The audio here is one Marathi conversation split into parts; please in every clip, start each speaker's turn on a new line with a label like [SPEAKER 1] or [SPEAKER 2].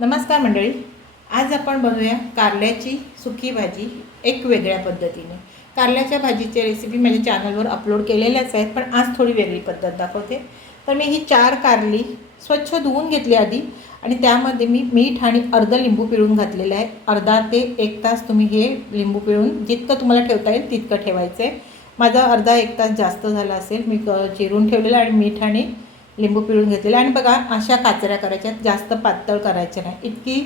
[SPEAKER 1] नमस्कार मंडळी. आज आपण बनवूया कारल्याची सुकी भाजी एक वेगळ्या पद्धतीने. कारल्याच्या भाजीच्या रेसिपी माझ्या चॅनलवर अपलोड केलेल्याच आहेत पण आज थोडी वेगळी पद्धत दाखवते. तर मी ही चार कारली स्वच्छ धुवून घेतली आधी आणि त्यामध्ये मी मीठ आणि अर्ध लिंबू पिळून घातलेलं आहे अर्धा ते एक तास तुम्ही हे लिंबू पिळून जितकं तुम्हाला ठेवता येईल तितकं ठेवायचं आहे माझा अर्धा एक तास जास्त झाला असेल. मी क चिरून ठेवलेलं आणि मीठ आणि लिंबू पिळून घेतलेलं. आणि बघा अशा काचऱ्या करायच्या जास्त पातळ करायच्या नाही. इतकी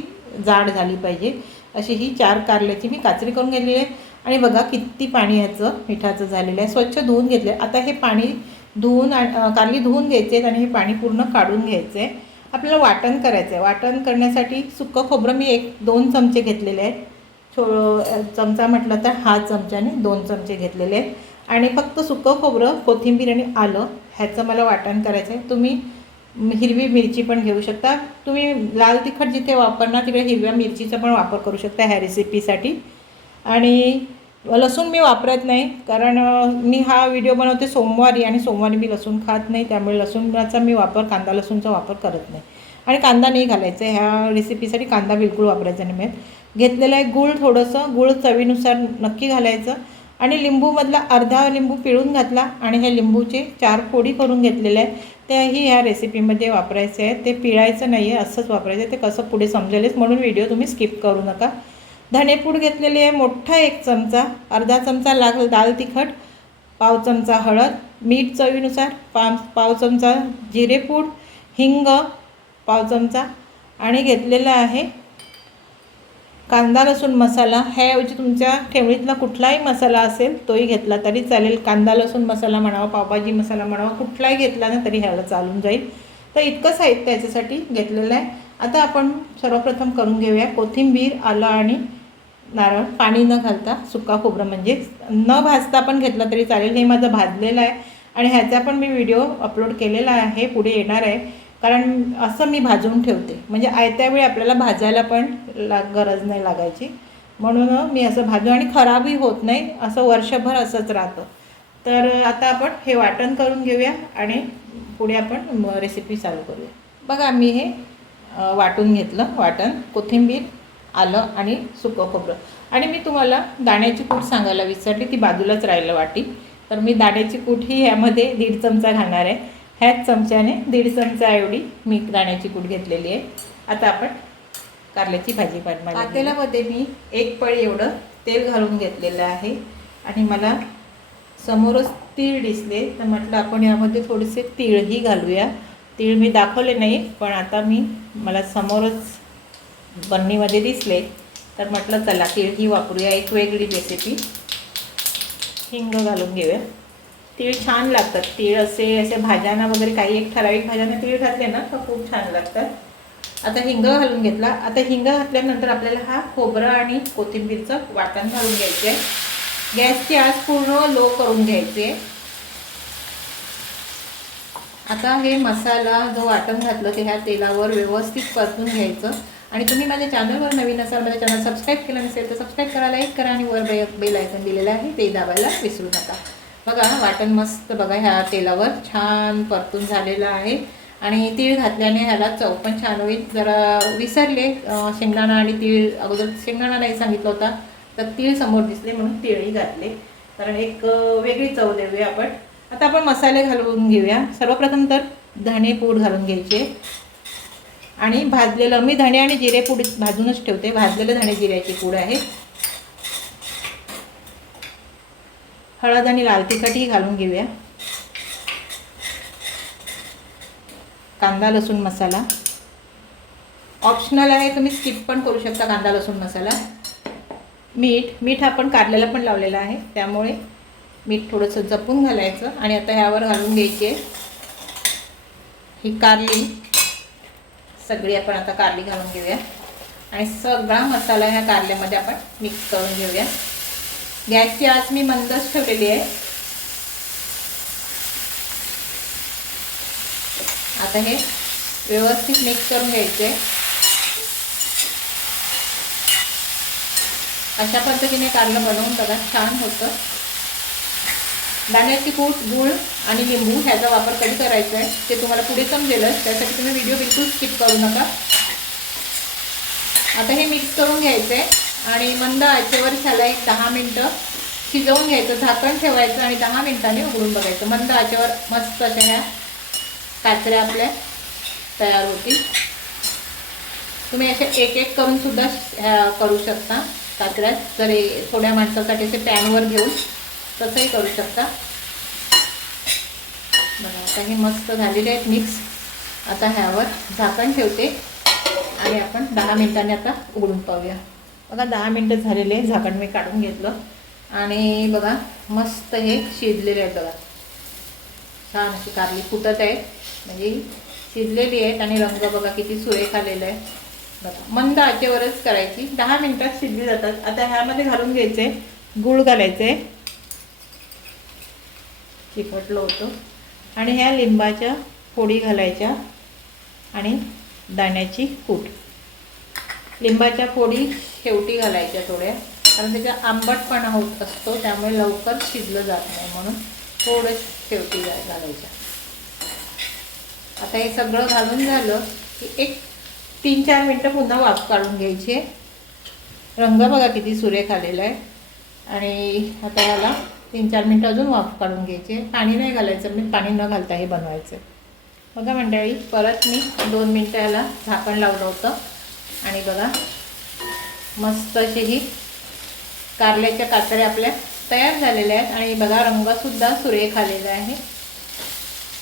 [SPEAKER 1] जाड झाली पाहिजे. अशी ही चार कारल्याची मी काचरी करून घेतलेली आहे. आणि बघा किती पाणी याचं मिठाचं झालेलं आहे. स्वच्छ धुवून घेतले. आहे आता हे पाणी धुवून कारली धुवून घ्यायचे आहेत आणि हे पाणी पूर्ण काढून घ्यायचं आहे. आपल्याला वाटण करायचं आहे वाटण करण्यासाठी सुक्कं खोबरं मी एक दोन चमचे घेतलेले आहेत. छो चमचा म्हटलं तर हा चमच्याने दोन चमचे घेतलेले आहेत. आणि फक्त सुकं खोबरं कोथिंबीर आणि आलं ह्याचं मला वाटण करायचं आहे. तुम्ही हिरवी मिरची पण घेऊ शकता. तुम्ही लाल तिखट जिथे वापरणार तिकडे हिरव्या मिरचीचा पण वापर करू शकता ह्या रेसिपीसाठी आणि लसूण मी वापरत नाही कारण मी हा व्हिडिओ बनवते सोमवारी आणि सोमवारी मी लसूण खात नाही त्यामुळे लसूणाचा मी वापर कांदा लसूणचा वापर करत नाही. आणि कांदा नाही घालायचा ह्या रेसिपीसाठी कांदा बिलकुल वापरायचा नाही. मिळत घेतलेलं आहे गूळ थोडंसं गूळ चवीनुसार नक्की घालायचं. आणि लिंबूमधला अर्धा लिंबू पिळून घातला आणि हे लिंबूचे चार फोडी करून घेतलेले आहे त्याही ह्या रेसिपीमध्ये वापरायचे आहे ते पिळायचं नाही आहे असंच वापरायचं आहे. ते कसं पुढे समजेलच म्हणून व्हिडिओ तुम्ही स्किप करू नका. धनेपूड घेतलेली आहे मोठा एक चमचा अर्धा चमचा लाग दाल तिखट पाव चमचा हळद मीठ चवीनुसार पाम पाव चमचा जिरेपूड हिंग पाव चमचा आणि घेतलेला आहे कांदा लसूण मसाला ह्याऐवजी तुमच्या ठेवणीतला कुठलाही मसाला असेल तोही घेतला तरी चालेल. कांदा लसूण मसाला म्हणावा पावभाजी मसाला म्हणावा कुठलाही घेतला ना तरी ह्याला चालून जाईल. तर इतकं साहित्य याच्यासाठी घेतलेलं आहे. आता आपण सर्वप्रथम करून घेऊया. कोथिंबीर आलं आणि नारळ. पाणी न घालता सुका खोबरं म्हणजे न भाजता पण घेतलं तरी चालेल. हे माझं भाजलेलं आहे. आणि ह्याचा पण मी व्हिडिओ अपलोड केलेला आहे. पुढे येणार आहे. कारण असं मी भाजून ठेवते. म्हणजे आयत्या वेळी आपल्याला भाजायला पण ला गरज नाही लागायची. म्हणून मी असं भाजू आणि खराबही होत नाही असं वर्षभर असंच राहतं. तर आता आपण हे वाटण करून घेऊया आणि पुढे आपण रेसिपी चालू करूया. बघा मी हे वाटून घेतलं वाटण कोथिंबीर आलं आणि सुकं खोबरं. आणि मी तुम्हाला दाण्याची कूट सांगायला विसरली ती बाजूलाच राहिलं वाटी. तर मी दाण्याची कूट ही ह्यामध्ये दीड चमचा घालणार आहे. ह्याच चमच्याने दीड चमचा एवढी मी दाण्याची कूट घेतलेली आहे. आता आपण कारल्याची भाजी बनवायला तेलामध्ये मी एक पळी एवढं तेल घालून घेतलेलं आहे. आणि मला समोरच तीळ दिसले तर म्हटलं आपण यामध्ये थोडेसे तीळही घालूया. तीळ मी दाखवले नाही पण आता मी मला समोरच बन्नीमध्ये दिसले तर म्हटलं चला तीळही वापरूया. एक वेगळी रेसिपी हिंग घालून घेऊया. तीळ छान लागतात. तीळ असे असे भाज्यांना वगैरे काही एक ठराविक भाज्यांना तीळ घातले ना तर खूप छान लागतात. आता हिंग घालून घेतला. आता हिंग घातल्यानंतर आपल्याला हा खोबरं आणि कोथिंबीरचं वाटण घालून घ्यायचं आहे गॅसची आज पूर्ण लो करून घ्यायची आहे आता हे मसाला जो वाटण घातलं ते ह्या तेलावर व्यवस्थित परतून घ्यायचं. आणि तुम्ही माझ्या चॅनलवर नवीन असाल माझ्या चॅनल सबस्क्राईब केलं नसेल तर सबस्क्राईब करा लाईक करा आणि वर बे बेल आयकन दिलेलं आहे ते दाबायला विसरू नका. बघा वाटण मस्त बघा ह्या तेलावर. छान परतून झालेलं आहे. आणि तीळ घातल्याने ह्याला चव पण छान होईल. जरा विसरले शेंगदाणा आणि तीळ अगोदर शेंगदाणा नाही सांगितलं होता तर तीळ समोर दिसले म्हणून तीळही घातले. कारण एक वेगळी चव देऊया आपण. आता आपण मसाले घालून घेऊया. सर्वप्रथम तर धणे पूड घालून घ्यायचे. आणि भाजलेलं मी धणे आणि जिरे पूड भाजूनच ठेवते. भाजलेलं धणे जिऱ्याची पूड आहे. हळद आणि लाल तिखटही घालून घेऊया. कांदा लसूण मसाला. ऑप्शनल आहे तुम्ही स्किप पण करू शकता कांदा लसूण मसाला. मीठ मीठ आपण कारल्याला पण लावलेलं आहे. त्यामुळे मीठ थोडंसं जपून घालायचं आणि आता ह्यावर घालून घ्यायची. आहे ही कारली. सगळी आपण आता कारली घालून घेऊया. आणि सगळा मसाला ह्या कारल्यामध्ये आपण मिक्स करून घेऊया. गॅसची आज मी मंदच ठेवलेली आहे. आता हे व्यवस्थित मिक्स करून घ्यायचे. अशा पद्धतीने कारलं बनवून बघा छान होतं. दाण्याची कूट गूळ आणि लिंबू ह्याचा वापर कधी करायचा आहे ते तुम्हाला पुढे समजेलच त्यासाठी तुम्ही व्हिडिओ बिलकुल स्किप करू नका. आता हे मिक्स करून घ्यायचं. आहे आणि मंद आचेवर ह्याला एक दहा मिनटं शिजवून घ्यायचं झाकण ठेवायचं आणि दहा मिनिटांनी उघडून बघायचं. मंद आचेवर मस्त अशा ह्या काचऱ्या आपल्या तयार होतील. तुम्ही असे एक एक करून सुद्धा करू शकता काचऱ्यात जर थोड्या माणसासाठी असे पॅनवर घेऊन तसंही करू शकता. बघा आता हे मस्त झालेले आहेत मिक्स आता ह्यावर झाकण ठेवते आणि आपण दहा मिनिटांनी आता उघडून पाहूया. बघा दहा मिनटं झालेले आहे झाकण मी काढून घेतलं. आणि बघा मस्त हे शिजलेले आहेत बघा. छान अशी कारली फुटत आहे म्हणजे शिजलेली आहेत आणि रंग बघा किती सुरेख आलेला आहे बघा मंद आचेवरच करायची. दहा मिनटात शिजली जातात. आता ह्यामध्ये घालून घ्यायचे गूळ घालायचे. चिकटलं होतं. आणि ह्या लिंबाच्या फोडी घालायच्या आणि दाण्याची कूट. लिंबाच्या फोडी शेवटी घालायच्या थोड्या. कारण त्याचा आंबटपणा होत असतो त्यामुळे लवकर शिजलं जात नाही म्हणून थोडं शेवटी घालायच्या. आता हे सगळं घालून झालं की एक तीन चार मिनटं पुन्हा वाफ काढून घ्यायची. आहे. रंग बघा किती सुरेख आलेला आहे. आणि आता याला तीन चार मिनटं अजून वाफ काढून घ्यायची. आहे. पाणी नाही घालायचं मी पाणी न घालता हे बनवायचं. बघा मंडळी परत मी दोन मिनटं याला झाकण लावलं होतं. आणि बघा मस्त अशी ही कारल्याच्या कातऱ्या आपल्या तयार झालेल्या आहेत. आणि बघा रंगसुद्धा सुरेख आलेला आहे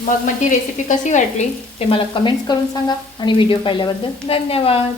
[SPEAKER 1] मग माझी रेसिपी कशी वाटली ते मला कमेंट्स करून सांगा. आणि व्हिडिओ पाहिल्याबद्दल धन्यवाद.